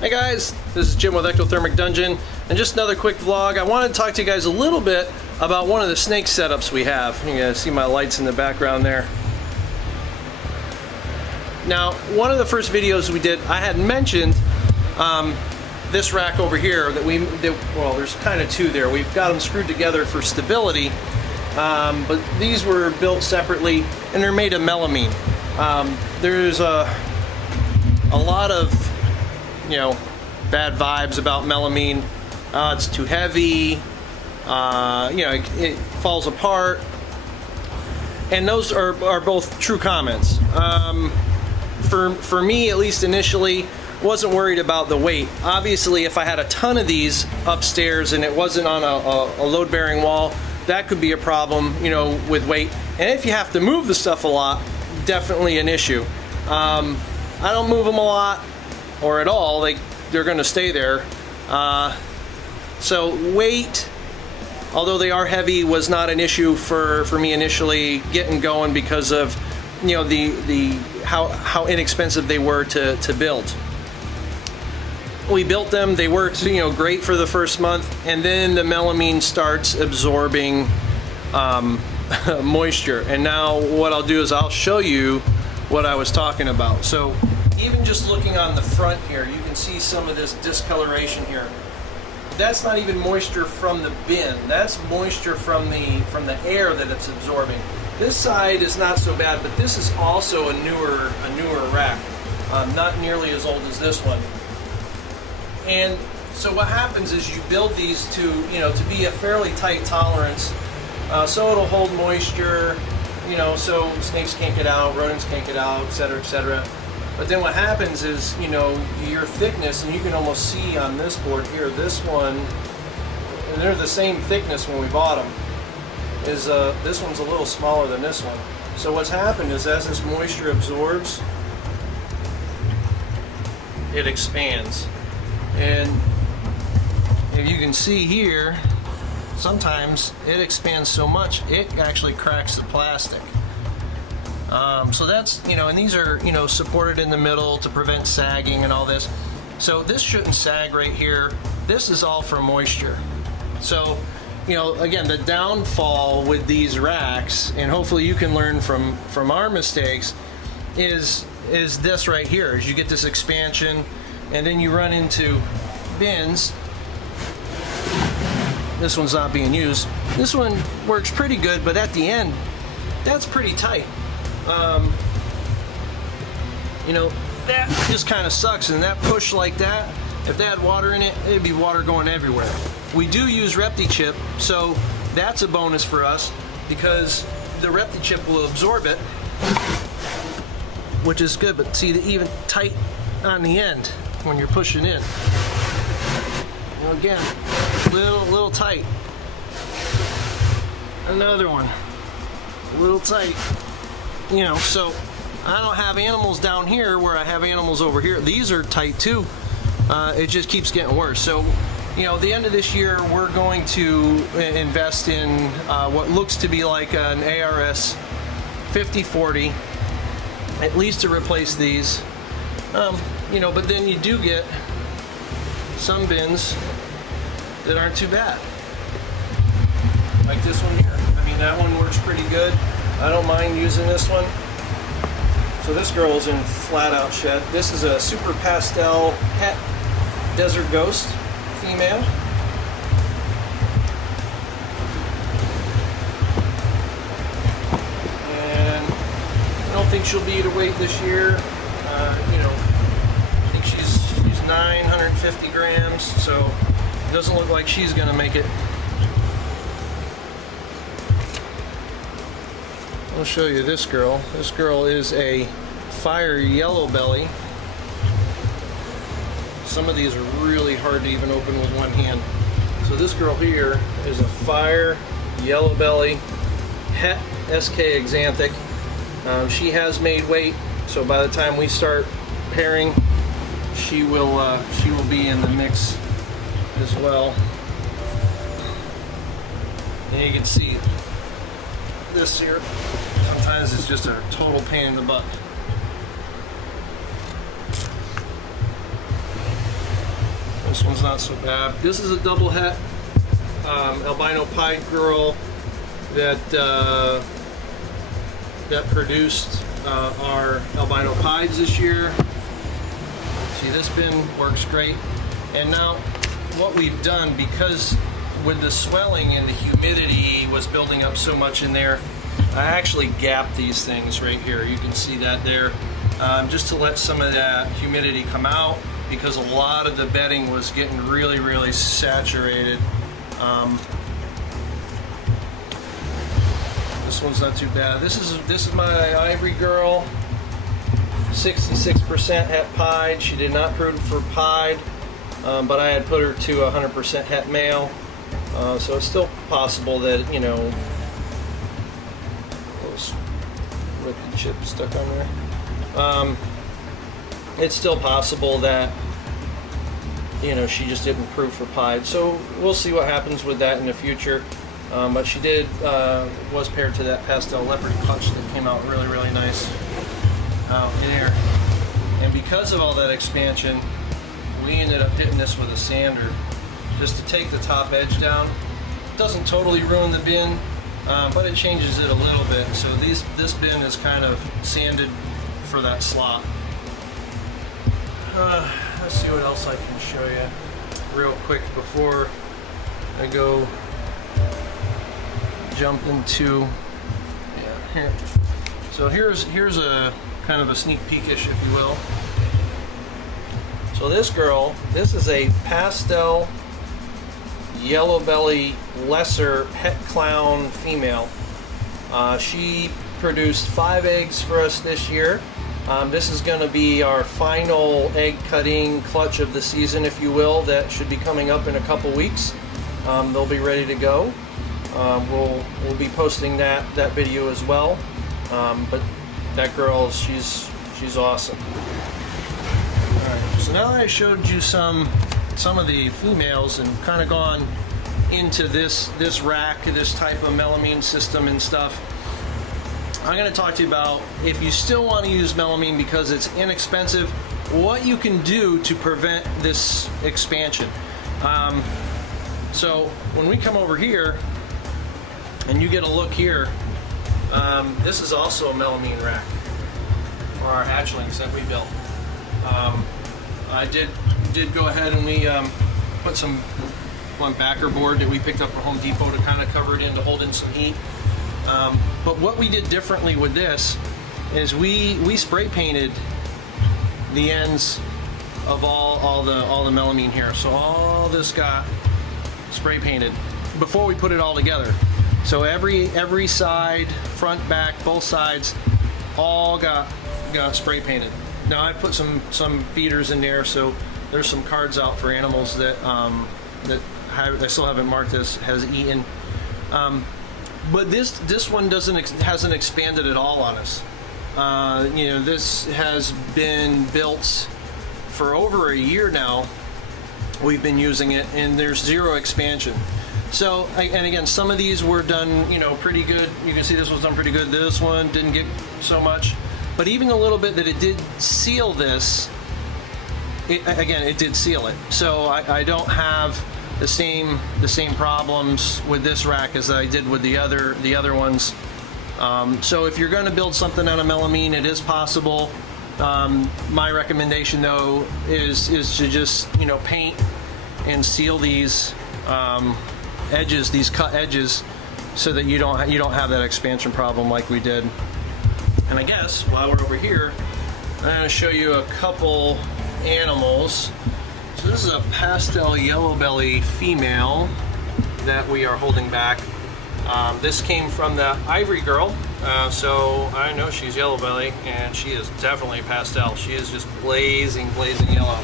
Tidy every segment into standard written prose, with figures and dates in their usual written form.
Hey guys, this is Jim with Ectothermic Dungeon, and just another quick vlog. I wanted to talk to you guys a little bit about one of the snake setups we have. You can see my lights in the background there. Now, one of the first videos we did, I had mentioned this rack over here that well, there's kind of two there. We've got them screwed together for stability, but these were built separately, and they're made of melamine. There's a lot of bad vibes about melamine. It's too heavy, it falls apart, and those are both true comments. For me, at least initially, wasn't worried about the weight. Obviously, if I had a ton of these upstairs and it wasn't on a load-bearing wall, that could be a problem, with weight. And if you have to move the stuff a lot, definitely an issue. I don't move them a lot or at all. They're going to stay there. So weight, although they are heavy, was not an issue for me initially getting going because of how inexpensive they were to build. We built them, they worked great for the first month, and then the melamine starts absorbing moisture. And now what I'll do is I'll show you what I was talking about. So even just looking on the front here, you can see some of this discoloration here. That's not even moisture from the bin. That's moisture from the air that it's absorbing. This side is not so bad, but this is also a newer rack, not nearly as old as this one. And so what happens is you build these to be a fairly tight tolerance, so it'll hold moisture, so snakes can't get out, rodents can't get out, etc., etc. But then what happens is, your thickness, and you can almost see on this board here, this one, and they're the same thickness when we bought them, is this one's a little smaller than this one. So what's happened is as this moisture absorbs, it expands. And if you can see here, sometimes it expands so much, it actually cracks the plastic. So that's, and these are, supported in the middle to prevent sagging and all this. So this shouldn't sag right here. This is all for moisture. So, again, the downfall with these racks, and hopefully you can learn from our mistakes, is this right here. Is you get this expansion, and then you run into bins. This one's not being used. This one works pretty good, but at the end, that's pretty tight. That just kind of sucks, and that push like that, if they had water in it, it'd be water going everywhere. We do use ReptiChip, so that's a bonus for us because the ReptiChip will absorb it, which is good. But see, even tight on the end when you're pushing in. Again, little tight. Another one, a little tight. So I don't have animals down here where I have animals over here. These are tight too. It just keeps getting worse. So, the end of this year, we're going to invest in what looks to be like an ARS 5040, at least to replace these. But then you do get some bins that aren't too bad. Like this one here. I mean, that one works pretty good. I don't mind using this one. So this girl is in flat out shed. This is a super pastel het desert ghost female. And I don't think she'll be to weight this year. I think she's 950 grams, so it doesn't look like she's gonna make it. I'll show you this girl. This girl is a fire yellow belly. Some of these are really hard to even open with one hand. So this girl here is a fire yellow belly het SK Exanthic. She has made weight, so by the time we start pairing, she will be in the mix as well. And you can see this here, sometimes it's just a total pain in the butt. This one's not so bad. This is a double het albino pied girl that that produced our albino pieds this year. See, this bin works great. And now what we've done, because with the swelling and the humidity was building up so much in there, I actually gapped these things right here. You can see that there, just to let some of that humidity come out, because a lot of the bedding was getting really, really saturated. This one's not too bad. This is my ivory girl, 66% het pied. She did not prove for pied, but I had put her to 100% het male. So it's still possible that, you know, those ripping chips stuck on there. It's still possible that, you know, she just didn't prove for pied. So we'll see what happens with that in the future. But she was paired to that pastel leopard clutch that came out really, really nice out there. And because of all that expansion, we ended up hitting this with a sander just to take the top edge down. It doesn't totally ruin the bin, but it changes it a little bit. So this bin is kind of sanded for that slot. Let's see what else I can show you real quick before I go jump into here. So here's a kind of a sneak peekish, if you will. So this girl, this is a pastel yellow belly lesser het clown female. She produced 5 eggs for us this year. This is going to be our final egg cutting clutch of the season, if you will. That should be coming up in a couple weeks. They'll be ready to go. We'll be posting that video as well. But that girl, she's awesome. All right, so now that I showed you some of the females and kind of gone into this rack, this type of melamine system and stuff, I'm going to talk to you about, if you still want to use melamine because it's inexpensive, what you can do to prevent this expansion. So when we come over here and you get a look here, this is also a melamine rack, or our hatchlings that we built. I did go ahead and we put one backer board that we picked up at Home Depot to kind of cover it in, to hold in some heat. But what we did differently with this is we spray painted the ends of all the melamine here. So all this got spray painted before we put it all together. So every side, front, back, both sides, all got spray painted. Now I put some feeders in there, so there's some cards out for animals that I still haven't marked as has eaten. But this one hasn't expanded at all on us. You know, this has been built for over a year now. We've been using it, and there's zero expansion. So, and again, some of these were done, you know, pretty good. You can see this was done pretty good. This one didn't get so much. But even a little bit that it did seal this, it did seal it. So I don't have the same problems with this rack as I did with the other ones. So if you're going to build something out of melamine, it is possible. My recommendation though is to just, you know, paint and seal these edges, these cut edges, so that you don't have that expansion problem like we did. And I guess while we're over here, I'm going to show you a couple animals. So this is a pastel yellow belly female that we are holding back. This came from the ivory girl, so I know she's yellow belly, and she is definitely pastel. She is just blazing yellow.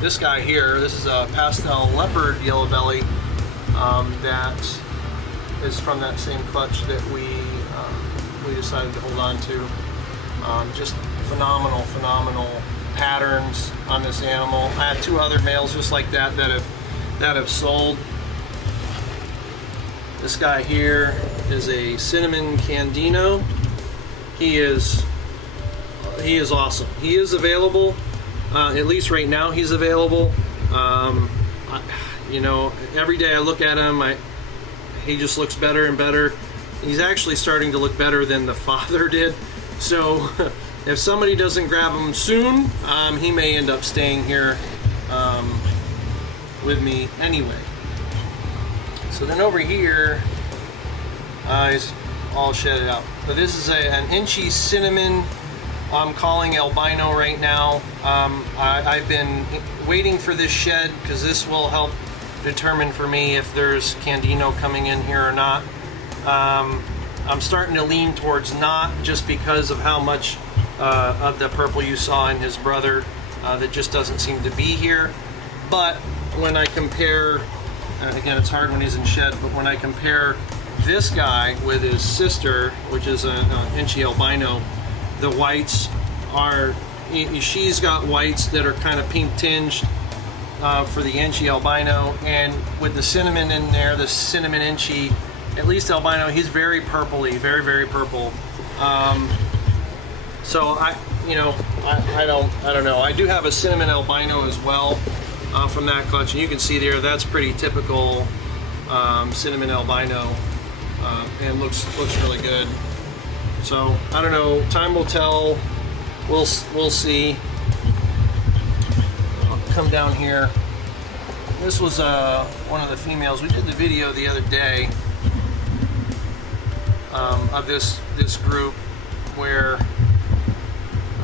This guy here, this is a pastel leopard yellow belly that is from that same clutch that we decided to hold on to. Just phenomenal patterns on this animal. I had 2 other males just like that have sold. This guy here is a cinnamon candino. He is awesome. He is available. At least right now he's available. You know, every day I look at him, he just looks better and better. He's actually starting to look better than the father did. So if somebody doesn't grab him soon, he may end up staying here with me anyway. So then over here, he's all shedded out. But this is an Inchy cinnamon. I'm calling albino right now. I've been waiting for this shed because this will help determine for me if there's Candino coming in here or not. I'm starting to lean towards not, just because of how much of the purple you saw in his brother that just doesn't seem to be here. But when I compare, and again it's hard when he's in shed, but when I compare this guy with his sister, which is an Inchy albino, the whites are, she's got whites that are kind of pink tinged for the Inchy albino, and with the cinnamon in there, the cinnamon Inchy, at least albino, he's very purpley, very, very purple. So I don't know. I do have a cinnamon albino as well from that clutch, and you can see there that's pretty typical cinnamon albino, and looks really good. So I don't know. Time will tell. We'll see. I'll come down here. This was one of the females. We did the video the other day of this group of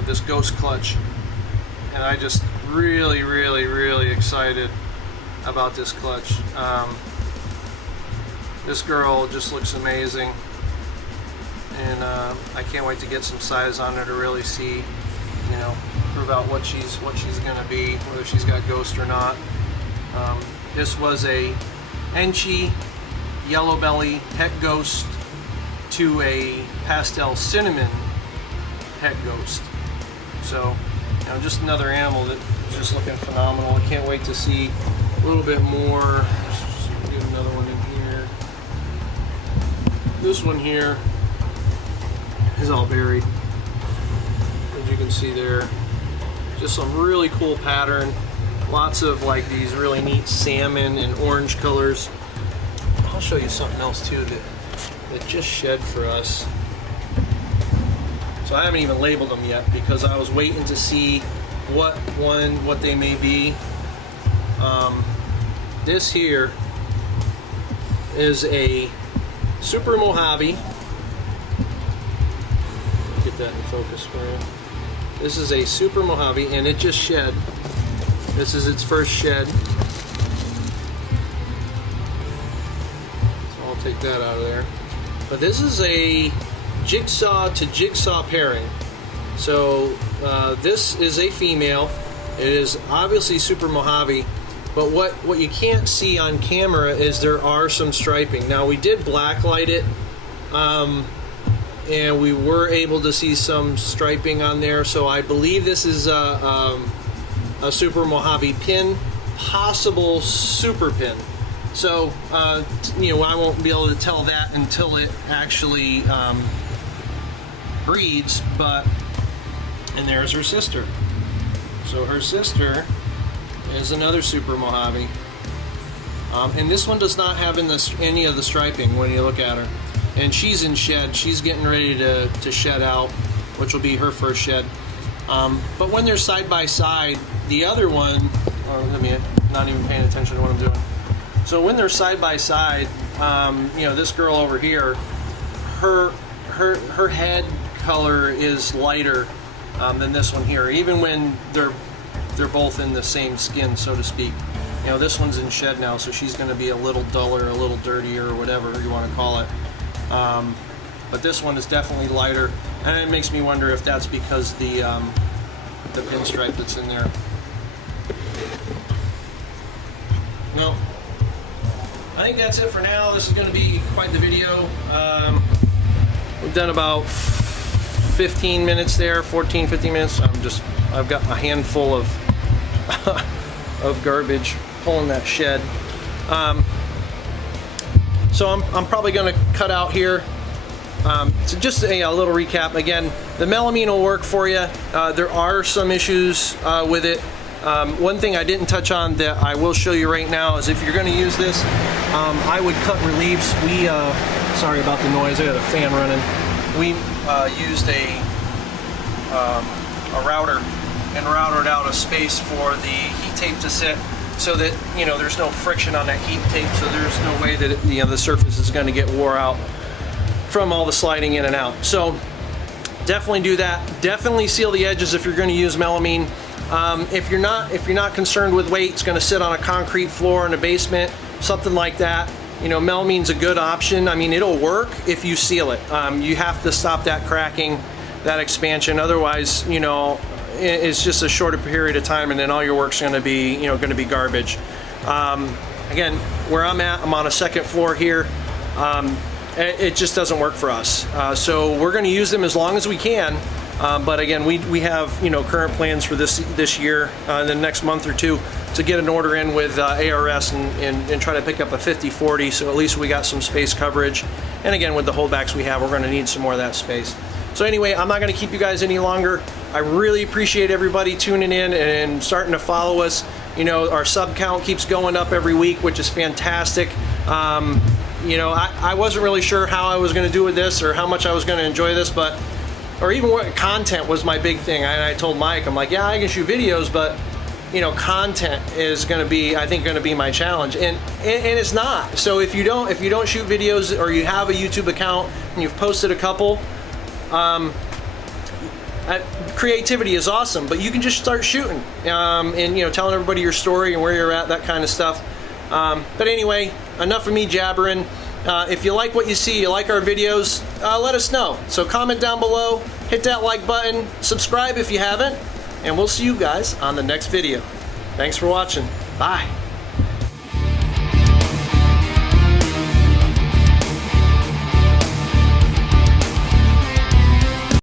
this ghost clutch, and I just really excited about this clutch. This girl just looks amazing, and I can't wait to get some size on her to really see, you know, prove out what she's gonna be, whether she's got ghost or not. This was a Inchy yellow belly het ghost to a pastel cinnamon het ghost. So, you know, just another animal that is just looking phenomenal. I can't wait to see a little bit more. Let's get another one in here. This one here is all buried, as you can see there. Just some really cool pattern. Lots of like these really neat salmon and orange colors. I'll show you something else too that just shed for us. So I haven't even labeled them yet because I was waiting to see what they may be. This here is a Super Mojave. Get that in focus for you. This is a Super Mojave, and it just shed. This is its first shed. So I'll take that out of there. But this is a jigsaw to jigsaw pairing. So this is a female. It is obviously Super Mojave, but what you can't see on camera is there are some striping. Now we did blacklight it, and we were able to see some striping on there. So I believe this is a Super Mojave pin, possible super pin. So you know, I won't be able to tell that until it actually breeds. And there's her sister. So her sister is another Super Mojave, and this one does not have any of the striping when you look at her. And she's in shed. She's getting ready to shed out, which will be her first shed. But when they're side by side, the other one, let me not even paying attention to what I'm doing. So when they're side by side, you know, this girl over here, her head color is lighter than this one here, even when they're both in the same skin, so to speak. You know, this one's in shed now, so she's going to be a little duller, a little dirtier, or whatever you want to call it. But this one is definitely lighter, and it makes me wonder if that's because the pinstripe that's in there. No, I think that's it for now. This is going to be quite the video. We've done about 15 minutes there, 14, 15 minutes. I've got a handful of of garbage pulling that shed. So I'm probably going to cut out here. So just a little recap. Again, the melamine will work for you. There are some issues with it. One thing I didn't touch on that I will show you right now is if you're going to use this, I would cut reliefs. We, sorry about the noise, I got a fan running. We used a router and routed out a space for the heat tape to sit so that, you know, there's no friction on that heat tape, so there's no way that the surface is going to get wore out from all the sliding in and out. So definitely do that. Definitely seal the edges if you're going to use melamine. If you're not concerned with weight, it's going to sit on a concrete floor in a basement, something like that. You know, melamine's a good option. I mean, it'll work if you seal it. You have to stop that cracking, that expansion. Otherwise, you know, it's just a shorter period of time, and then all your work's going to be, you know, going to be garbage. Again, where I'm at, I'm on a second floor here. It just doesn't work for us. So we're going to use them as long as we can. But again, we have, you know, current plans for this year, in the next month or two, to get an order in with ARS and try to pick up a 50/40, so at least we got some space coverage. And again, with the holdbacks we have, we're going to need some more of that space. So anyway, I'm not going to keep you guys any longer. I really appreciate everybody tuning in and starting to follow us. You know, our sub count keeps going up every week, which is fantastic. You know, I wasn't really sure how I was going to do with this or how much I was going to enjoy this, but or even what content was my big thing. I told Mike, I'm like, yeah, I can shoot videos, but you know, content is going to be, I think, going to be my challenge, and it's not. So if you don't shoot videos, or you have a YouTube account and you've posted a couple, creativity is awesome, but you can just start shooting, and you know, telling everybody your story and where you're at, that kind of stuff. But anyway, enough of me jabbering. If you like what you see, you like our videos, let us know. So comment down below, hit that like button, subscribe if you haven't, and we'll see you guys on the next video. Thanks for watching. Bye.